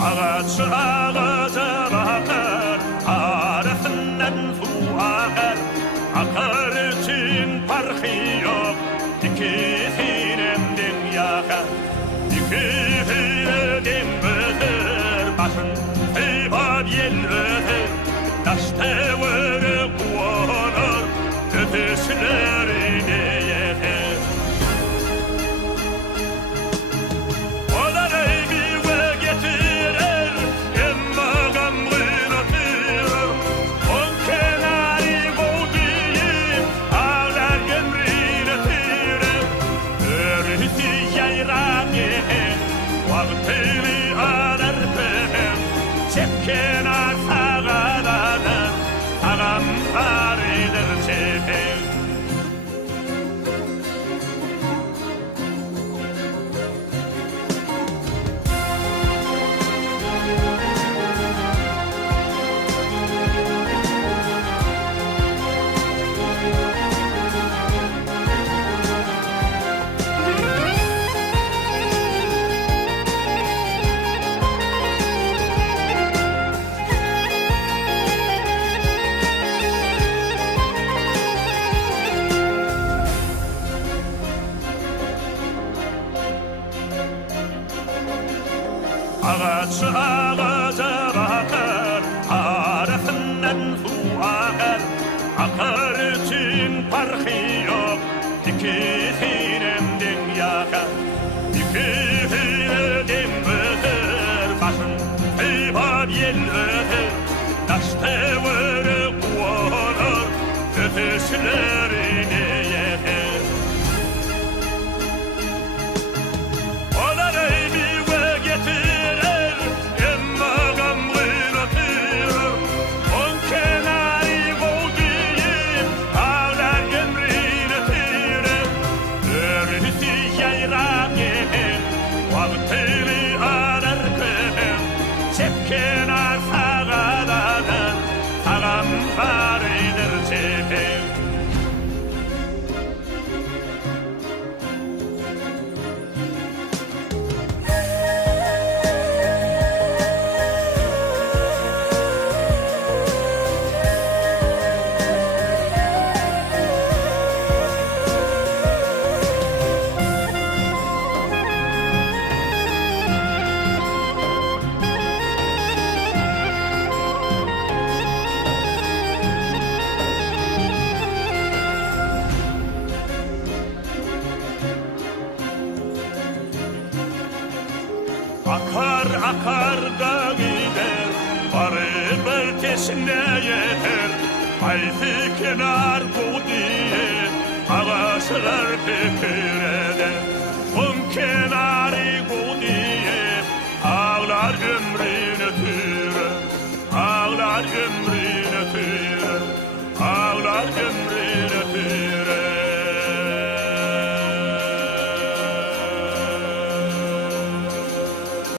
Ağaç ağaca bakar, arasından su akar. Akar için farkı yok, ikisinden yakar. İkisinden öter, başın sıvap yel öter. Taşta vurur kuanır, ötüşlerine yeter. Kenar sağaladı, ağam sarıdır çeper. Ağaç ağaca bakar, arasından su akar. Akar için farkı yok, ikisinden yakar. İkisinden öter, başın sıvap yel öter. Taşta vurur kuanır, ötüşlerine yeter. Kenar sağaladı, ağam sarıdır çeper. Akar akar da gider, varıp ötesine yeter. Haydi kenar bu diye, ağaçlar tükürede. Kum kenarı bu diye, ağlar ömrünü türe. Ağlar ömrünü türe, ağlar ömrünü türe.